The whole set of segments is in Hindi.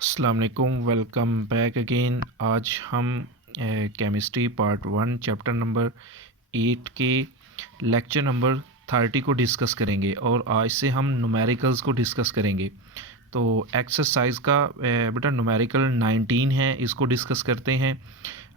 अस्सलाम वालेकुम, वेलकम बैक अगेन। आज हम केमिस्ट्री पार्ट 1 चैप्टर नंबर 8 के लेक्चर नंबर 30 को डिस्कस करेंगे और आज से हम न्यूमेरिकल्स को डिस्कस करेंगे। तो एक्सरसाइज का बेटा न्यूमेरिकल 19 है, इसको डिस्कस करते हैं।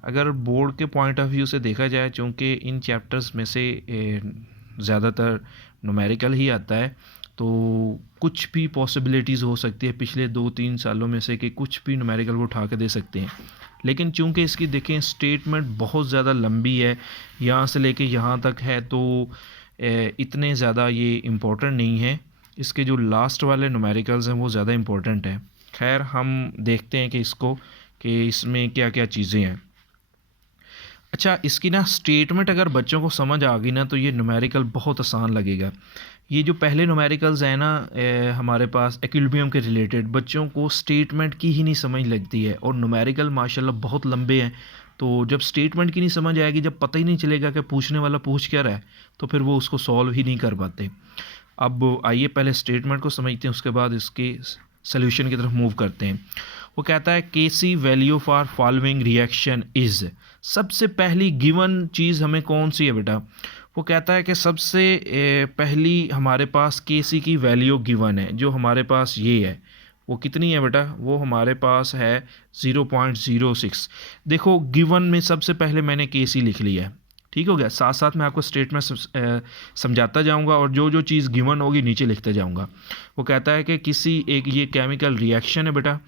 अगर बोर्ड के पॉइंट ऑफ व्यू से देखा जाए, चूँकि इन चैप्टर्स में से ज़्यादातर न्यूमेरिकल ही आता है, तो कुछ भी पॉसिबिलिटीज़ हो सकती है पिछले 2-3 सालों में से कि कुछ भी न्यूमेरिकल वो उठा के दे सकते हैं। लेकिन चूंकि इसकी देखें स्टेटमेंट बहुत ज़्यादा लंबी है, यहाँ से लेके यहाँ तक है, तो इतने ज़्यादा ये इम्पोर्टेंट नहीं है। इसके जो लास्ट वाले न्यूमेरिकल्स हैं वो ज़्यादा इम्पोर्टेंट है। खैर, हम देखते हैं कि इसको कि इसमें क्या क्या चीज़ें हैं। अच्छा, इसकी ना स्टेटमेंट अगर बच्चों को समझ आ गई ना, तो ये न्यूमेरिकल बहुत आसान लगेगा। ये जो पहले न्यूमेरिकल्स हैं ना, हमारे पास इक्विलिब्रियम के रिलेटेड, बच्चों को स्टेटमेंट की ही नहीं समझ लगती है, और न्यूमेरिकल माशाल्लाह बहुत लंबे हैं। तो जब स्टेटमेंट की नहीं समझ आएगी, जब पता ही नहीं चलेगा कि पूछने वाला पूछ क्या रहा है, तो फिर वो उसको सॉल्व ही नहीं कर पाते। अब आइए पहले स्टेटमेंट को समझते हैं, उसके बाद इसके सोल्यूशन की तरफ मूव करते हैं। वो कहता है KC value for following reaction is. सबसे पहली गिवन चीज़ हमें कौन सी है बेटा? वो कहता है कि सबसे पहली हमारे पास केसी की वैल्यू गिवन है, जो हमारे पास ये है। वो कितनी है बेटा? वो हमारे पास है 0.06। देखो, गिवन में सबसे पहले मैंने केसी लिख लिया है, ठीक हो गया। साथ साथ मैं आपको स्टेटमेंट समझाता जाऊंगा और जो जो चीज़ गिवन होगी नीचे लिखता जाऊंगा। वो कहता है कि किसी एक ये केमिकल रिएक्शन है बेटा,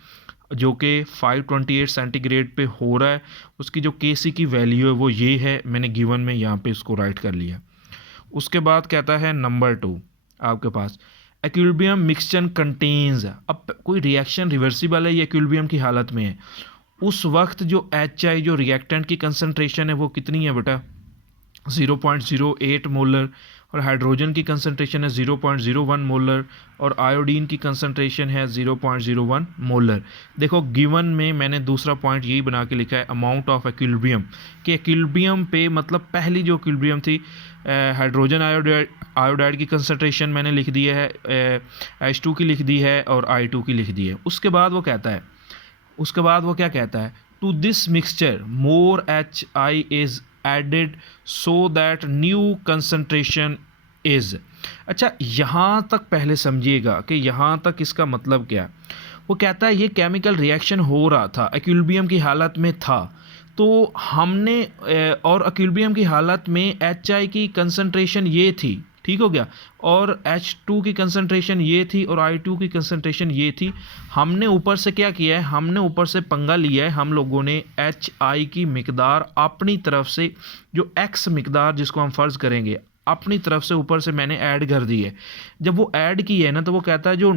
जो कि 528 सेंटीग्रेड पे हो रहा है। उसकी जो केसी की वैल्यू है वो ये है, मैंने गिवन में यहाँ पे इसको राइट कर लिया। उसके बाद कहता है नंबर 2 आपके पास एक्विलिब्रियम मिक्सचर कंटेन्स। अब कोई रिएक्शन रिवर्सिबल है या एक्विलिब्रियम की हालत में है, उस वक्त जो एच आई जो रिएक्टेंट की कंसनट्रेशन है वो कितनी है बेटा? 0.08 मोलर, और हाइड्रोजन की कंसनट्रेशन है 0.01 मोलर, और आयोडीन की कंसनट्रेशन है 0.01 मोलर। देखो, गिवन में मैंने दूसरा पॉइंट यही बना के लिखा है अमाउंट ऑफ एक्विलिब्रियम, कि एक्विलिब्रियम पे मतलब पहली जो एक्विलिब्रियम थी, हाइड्रोजन आयोडाइड की कंसनट्रेशन मैंने लिख दी है, H2 की लिख दी है, और I2 की लिख दी है। उसके बाद वो कहता है, उसके बाद वो क्या कहता है, to this mixture more HI is added so that new concentration is. अच्छा, यहाँ तक पहले समझिएगा कि यहाँ तक इसका मतलब क्या है। वो कहता है ये केमिकल रिएक्शन हो रहा था, एक्विलिब्रियम की हालत में था, तो हमने और एक्विलिब्रियम की हालत में HI की कंसनट्रेशन ये थी, ठीक हो गया, और H2 की कंसनट्रेशन ये थी, और I2 की कंसनट्रेशन ये थी। हमने ऊपर से क्या किया है, हमने ऊपर से पंगा लिया है, हम लोगों ने HI की मिकदार अपनी तरफ से, जो X मिकदार जिसको हम फ़र्ज़ करेंगे, अपनी तरफ से ऊपर से मैंने ऐड कर दी है। जब वो ऐड की है ना, तो वो कहता है जो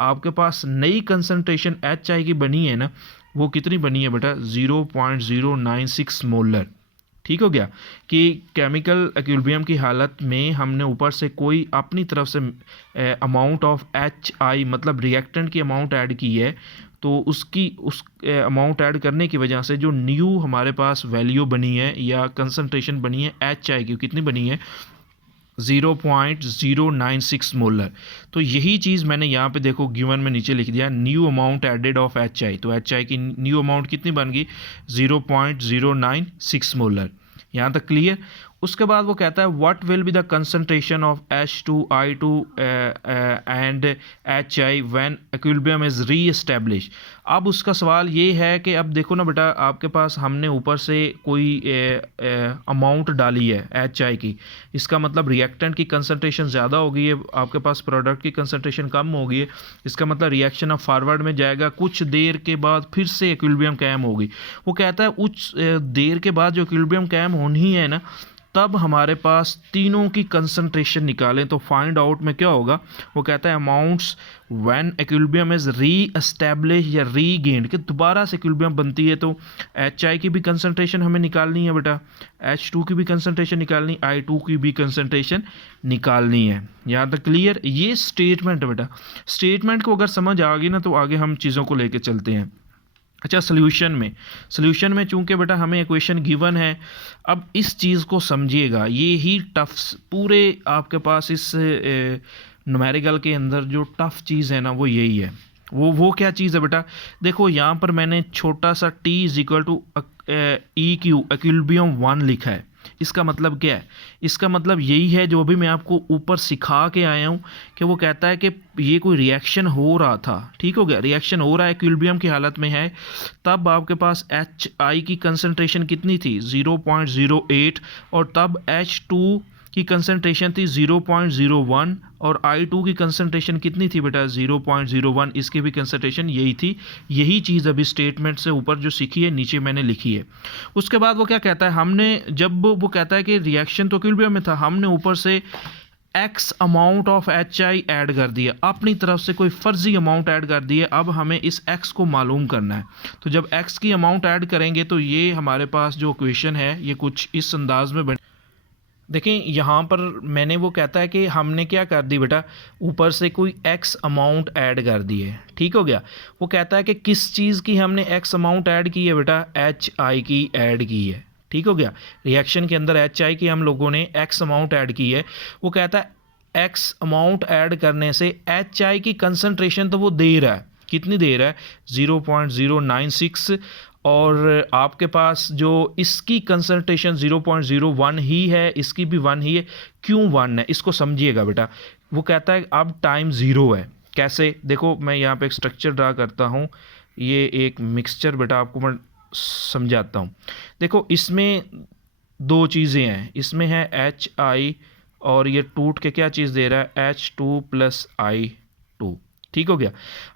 आपके पास नई कंसनट्रेशन HI की बनी है ना, वो कितनी बनी है बेटा? 0.096 मोलर। ठीक हो गया, कि केमिकल एक्विलिब्रियम की हालत में हमने ऊपर से कोई अपनी तरफ से अमाउंट ऑफ HI मतलब रिएक्टेंट की अमाउंट ऐड की है, तो उसकी उस अमाउंट ऐड करने की वजह से जो न्यू हमारे पास वैल्यू बनी है या कंसनट्रेशन बनी है HI की, कितनी बनी है? 0.096 मोलर। तो यही चीज़ मैंने यहाँ पे देखो गिवन में नीचे लिख दिया, new amount added of HI। तो HI की न्यू अमाउंट कितनी बन गई? 0.096 मोलर। यहाँ तक क्लियर? उसके बाद वो कहता है what will be the concentration of H2 I2 and HI when equilibrium is री एस्टेब्लिश। अब उसका सवाल ये है कि अब देखो ना बेटा, आपके पास हमने ऊपर से कोई अमाउंट डाली है HI की, इसका मतलब रिएक्टेंट की कंसनट्रेशन ज़्यादा हो गई है, आपके पास प्रोडक्ट की कंसनट्रेशन कम हो गई है। इसका मतलब रिएक्शन अब फॉरवर्ड में जाएगा, कुछ देर के बाद फिर से एक्विलिब्रियम कायम होगी। वो कहता है उस देर के बाद जो एक्विलिब्रियम कायम होनी है ना, तब हमारे पास तीनों की कंसंट्रेशन निकालें तो फाइंड आउट में क्या होगा। वो कहता है अमाउंट्स व्हेन एक्विलिब्रियम इज री एस्टैब्लिश या रीगेन्ड, कि दोबारा से एक्विलिब्रियम बनती है, तो HI की भी कंसंट्रेशन हमें निकालनी है बेटा, H2 की भी कंसंट्रेशन निकालनी, I2 की भी कंसंट्रेशन निकालनी है। यहाँ तक क्लियर? ये स्टेटमेंट है बेटा। स्टेटमेंट को अगर समझ आ गई ना, तो आगे हम चीज़ों को लेके चलते हैं। अच्छा, सोल्यूशन में चूंकि बेटा हमें इक्वेशन गिवन है, अब इस चीज़ को समझिएगा, ये ही टफ पूरे आपके पास इस न्यूमेरिकल के अंदर जो टफ चीज़ है ना, वो यही है। वो क्या चीज़ है बेटा, देखो यहाँ पर मैंने छोटा सा t is equal to E Q equilibrium 1 लिखा है। इसका मतलब क्या है, इसका मतलब यही है जो अभी मैं आपको ऊपर सिखा के आया हूँ कि वो कहता है कि ये कोई रिएक्शन हो रहा था, ठीक हो गया, रिएक्शन हो रहा है, इक्विलिब्रियम की हालत में है, तब आपके पास HI की कंसंट्रेशन कितनी थी 0.08 और तब H2 की कंसंट्रेशन थी 0.01 और I2 की कंसंट्रेशन कितनी थी बेटा 0.01, इसकी भी कंसंट्रेशन यही थी। यही चीज़ अभी स्टेटमेंट से ऊपर जो सीखी है नीचे मैंने लिखी है। उसके बाद वो क्या कहता है, हमने जब वो कहता है कि रिएक्शन तो इक्विलिब्रियम में था, हमने ऊपर से X amount of HI add कर दिया, अपनी तरफ से कोई फर्जी अमाउंट ऐड कर दिया। अब हमें इस X को मालूम करना है, तो जब X की अमाउंट ऐड करेंगे तो ये हमारे पास जो इक्वेशन है ये कुछ इस अंदाज में बन, देखें यहाँ पर मैंने वो कहता है कि हमने क्या कर दी बेटा, ऊपर से कोई x अमाउंट ऐड कर दी है, ठीक हो गया। वो कहता है कि किस चीज़ की हमने x अमाउंट ऐड की है बेटा, HI की ऐड की है, ठीक हो गया। रिएक्शन के अंदर HI की हम लोगों ने x अमाउंट ऐड की है। वो कहता है x अमाउंट ऐड करने से HI की कंसंट्रेशन तो वो दे रहा है, कितनी दे रहा है 0.096 और आपके पास जो इसकी कंसंट्रेशन 0.01 ही है, इसकी भी 1 ही है। क्यों 1 है इसको समझिएगा बेटा। वो कहता है अब टाइम 0 है, कैसे, देखो मैं यहाँ पे एक स्ट्रक्चर ड्रा करता हूँ, ये एक मिक्सचर बेटा आपको मैं समझाता हूँ। देखो इसमें दो चीज़ें हैं, इसमें है HI और ये टूट के क्या चीज़ दे रहा है H2 + I2, ठीक हो गया।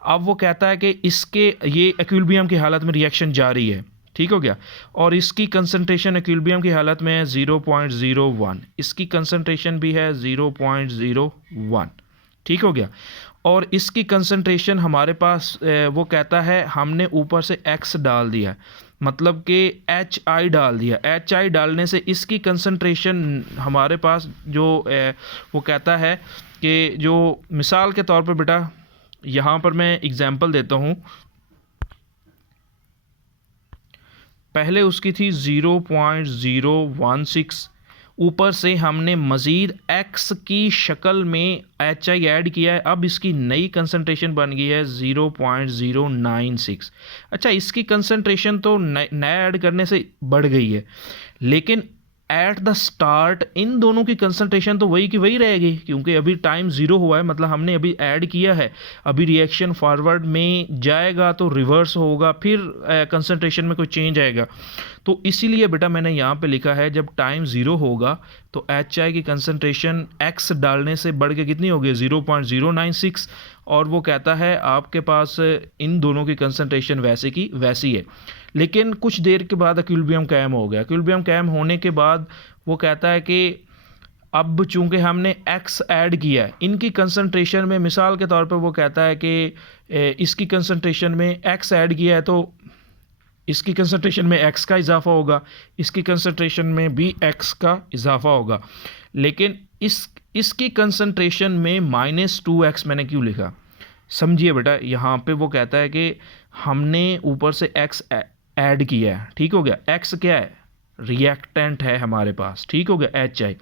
अब वो कहता है कि इसके ये इक्विलिब्रियम की हालत में रिएक्शन जारी है, ठीक हो गया, और इसकी कंसंट्रेशन इक्विलिब्रियम की हालत में है 0.01, इसकी कंसंट्रेशन भी है 0.01, ठीक हो गया। और इसकी कंसंट्रेशन हमारे पास वो कहता है हमने ऊपर से x डाल दिया, मतलब कि HI डाल दिया। HI डालने से इसकी कंसंट्रेशन हमारे पास जो वो कहता है कि जो मिसाल के तौर पर बेटा यहाँ पर मैं एग्जांपल देता हूँ, पहले उसकी थी 0.016, ऊपर से हमने मज़ीद x की शक्ल में HI ऐड किया है, अब इसकी नई कंसंट्रेशन बन गई है 0.096। अच्छा इसकी कंसंट्रेशन तो नया ऐड करने से बढ़ गई है, लेकिन एट द स्टार्ट इन दोनों की कंसंट्रेशन तो वही की वही रहेगी, क्योंकि अभी टाइम 0 हुआ है, मतलब हमने अभी ऐड किया है। अभी रिएक्शन फॉरवर्ड में जाएगा तो रिवर्स होगा, फिर कंसंट्रेशन में कोई चेंज आएगा। तो इसीलिए बेटा मैंने यहाँ पे लिखा है जब टाइम 0 होगा तो HI की कंसंट्रेशन x डालने से बढ़ के कितनी होगी 0.096, और वो कहता है आपके पास इन दोनों की कंसंट्रेशन वैसे की वैसी है। लेकिन कुछ देर के बाद इक्विलिब्रियम कायम हो गया। इक्विलिब्रियम कायम होने के बाद वो कहता है कि अब चूंकि हमने x ऐड किया है, इनकी कंसंट्रेशन में मिसाल के तौर पे वो कहता है कि इसकी कंसंट्रेशन में x ऐड किया है तो इसकी कंसंट्रेशन में x का इजाफा होगा, इसकी कंसंट्रेशन में भी x का इजाफा होगा। लेकिन इसकी कंसंट्रेशन में -2x मैंने क्यों लिखा, समझिए बेटा। यहाँ पे वो कहता है कि हमने ऊपर से x ऐड किया है, ठीक हो गया। x क्या है, रिएक्टेंट है हमारे पास, ठीक हो गया HI।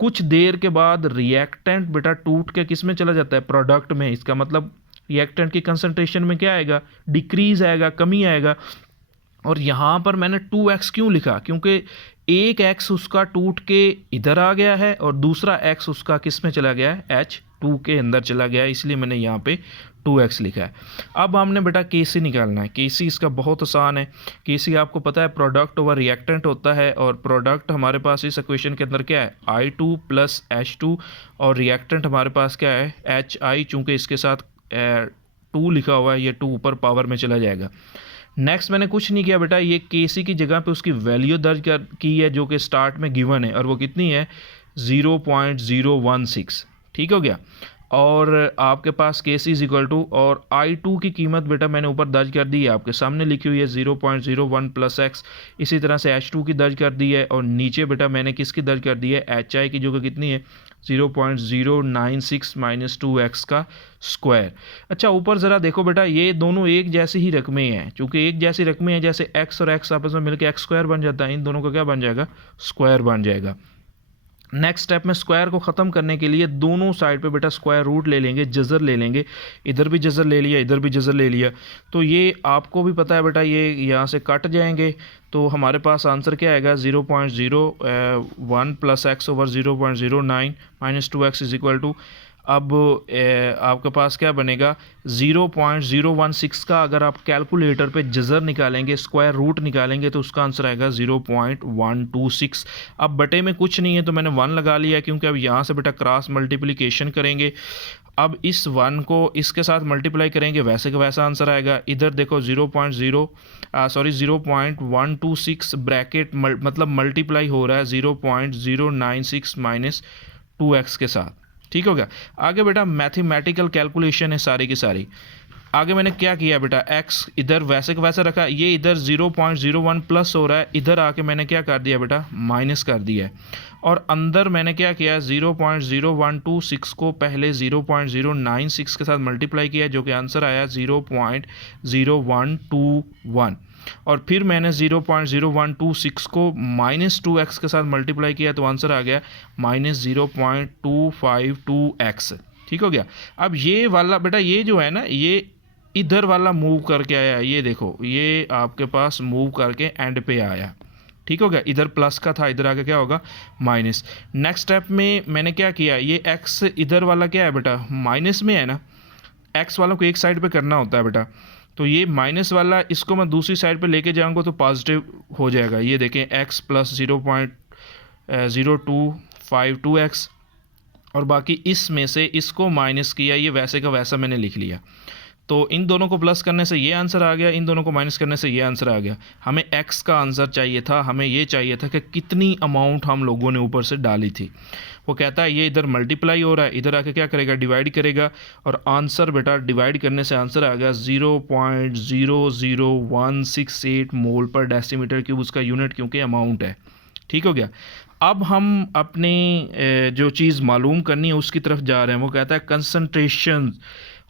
कुछ देर के बाद रिएक्टेंट बेटा टूट के किस में चला जाता है, प्रोडक्ट में। इसका मतलब रिएक्टेंट की कंसंट्रेशन में क्या आएगा, डिक्रीज आएगा, कमी आएगा। और यहाँ पर मैंने 2x क्यों लिखा, क्योंकि एक x उसका टूट के इधर आ गया है और दूसरा x उसका किस में चला गया है, H2 के अंदर चला गया है, इसलिए मैंने यहाँ पे 2x लिखा है। अब हमने बेटा Kc निकालना है। Kc इसका बहुत आसान है। Kc आपको पता है प्रोडक्ट ओवर रिएक्टेंट होता है, और प्रोडक्ट हमारे पास इस इक्वेशन के अंदर क्या है I2 + H2, और रिएक्टेंट हमारे पास क्या है HI, चूँकि इसके साथ 2 लिखा हुआ है, ये 2 ऊपर पावर में चला जाएगा। नेक्स्ट मैंने कुछ नहीं किया बेटा, ये Kc की जगह पे उसकी वैल्यू दर्ज की है जो कि स्टार्ट में गिवन है, और वो कितनी है 0.016, ठीक हो गया। और आपके पास Kc = और I2 की कीमत बेटा मैंने ऊपर दर्ज कर दी है, आपके सामने लिखी हुई है 0.01 + x। इसी तरह से H2 की दर्ज कर दी है, और नीचे बेटा मैंने किसकी दर्ज कर दी है HI की, जो कि कितनी है 0.096 - 2x का स्क्वायर। अच्छा ऊपर ज़रा देखो बेटा, ये दोनों एक जैसी ही रकमें हैं, चूँकि एक जैसी रकमें हैं, जैसे x और x आपस में मिलकर x² बन जाता है, इन दोनों का क्या बन जाएगा, स्क्वायर बन जाएगा। नेक्स्ट स्टेप में स्क्वायर को ख़त्म करने के लिए दोनों साइड पे बेटा स्क्वायर रूट ले लेंगे, जज़र ले लेंगे, इधर भी जज़र ले लिया, इधर भी जज़र ले लिया। तो ये आपको भी पता है बेटा, ये यहाँ से कट जाएंगे। तो हमारे पास आंसर क्या आएगा, 0.01 plus x over 0.09 minus 2x is equal to, अब आपके पास क्या बनेगा, 0.016 का अगर आप कैलकुलेटर पे जज़र निकालेंगे, स्क्वायर रूट निकालेंगे, तो उसका आंसर आएगा 0.126। अब बटे में कुछ नहीं है तो मैंने 1 लगा लिया, क्योंकि अब यहाँ से बेटा क्रॉस मल्टीप्लिकेशन करेंगे। अब इस 1 को इसके साथ मल्टीप्लाई करेंगे, वैसे का वैसा आंसर आएगा। इधर देखो 0.126 ब्रैकेट मतलब मल्टीप्लाई हो रहा है 0.096 माइनस 2x के साथ। ठीक हो गया। आगे बेटा मैथमेटिकल कैलकुलेशन है सारी की सारी। आगे मैंने क्या किया बेटा, x इधर वैसे का वैसा रखा, ये इधर 0.01 प्लस हो रहा है, इधर आके मैंने क्या कर दिया बेटा, माइनस कर दिया है। और अंदर मैंने क्या किया, 0.0126 को पहले 0.096 के साथ मल्टीप्लाई किया, जो कि आंसर आया 0.0121। और फिर मैंने 0.0126 को माइनस 2x के साथ मल्टीप्लाई किया, तो आंसर आ गया माइनस 0.252x। ठीक हो गया। अब ये वाला बेटा, ये जो है ना, ये इधर वाला मूव करके आया, ये देखो, ये आपके पास मूव करके एंड पे आया। ठीक हो गया। इधर प्लस का था, इधर आके क्या होगा, माइनस। नेक्स्ट स्टेप में मैंने क्या किया, ये x इधर वाला क्या है बेटा, माइनस में है ना, x वालों को एक साइड पे करना होता है बेटा। तो ये माइनस वाला, इसको मैं दूसरी साइड पे लेके जाऊंगा तो पॉजिटिव हो जाएगा। ये देखें, x प्लस 0.0252x, और बाकी इसमें से इसको माइनस किया, ये वैसे का वैसा मैंने लिख लिया। तो इन दोनों को प्लस करने से ये आंसर आ गया, इन दोनों को माइनस करने से ये आंसर आ गया। हमें x का आंसर चाहिए था, हमें ये चाहिए था कि कितनी अमाउंट हम लोगों ने ऊपर से डाली थी। वो कहता है ये इधर मल्टीप्लाई हो रहा है, इधर आके क्या करेगा, डिवाइड करेगा। और आंसर बेटा, डिवाइड करने से आंसर आ गया 0.00168 मोल पर डेसीमीटर क्यूब, उसका यूनिट क्योंकि अमाउंट है। ठीक हो गया। अब हम अपने जो चीज़ मालूम करनी है उसकी तरफ जा रहे हैं। वो कहता है concentration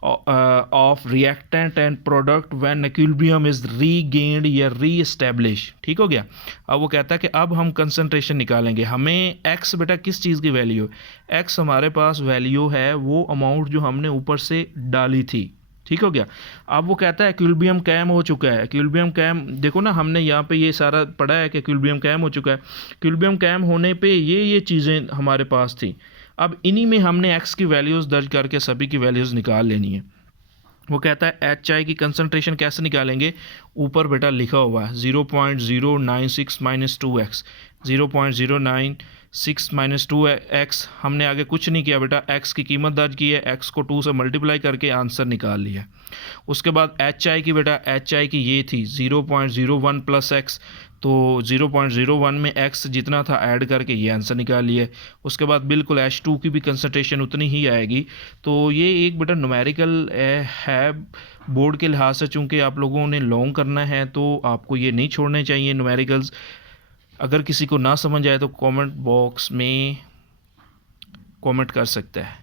of reactant and product when equilibrium is regained या रीएस्टैब्लिश। ठीक हो गया। अब वो कहता है कि अब हम कंसंट्रेशन निकालेंगे। हमें x बेटा किस चीज़ की वैल्यू, x हमारे पास वैल्यू है वो अमाउंट जो हमने ऊपर से डाली थी। ठीक हो गया। अब वो कहता है इक्विलिब्रियम कायम हो चुका है। इक्विलिब्रियम कायम, देखो ना, हमने यहाँ पे ये सारा पढ़ा है कि इक्विलिब्रियम कायम हो चुका है। इक्विलिब्रियम कायम होने पे ये चीज़ें हमारे पास थी। अब इन्हीं में हमने x की वैल्यूज़ दर्ज करके सभी की वैल्यूज़ निकाल लेनी है। वो कहता है HI की कंसंट्रेशन कैसे निकालेंगे, ऊपर बेटा लिखा हुआ है 0.096 माइनस 2x, 0.096 माइनस 2x। हमने आगे कुछ नहीं किया बेटा, x की कीमत दर्ज की है, x को 2 से मल्टीप्लाई करके आंसर निकाल लिया। उसके बाद HI की बेटा, HI की ये थी 0.01 प्लस x, तो 0.01 में x जितना था ऐड करके ये आंसर निकाल लिया। उसके बाद बिल्कुल H2 की भी कंसंट्रेशन उतनी ही आएगी। तो ये एक बेटा न्यूमेरिकल है बोर्ड के लिहाज से, चूँकि आप लोगों ने लॉन्ग करना है तो आपको ये नहीं छोड़ने चाहिए न्यूमेरिकल्स। अगर किसी को ना समझ आए तो कमेंट बॉक्स में कमेंट कर सकता है।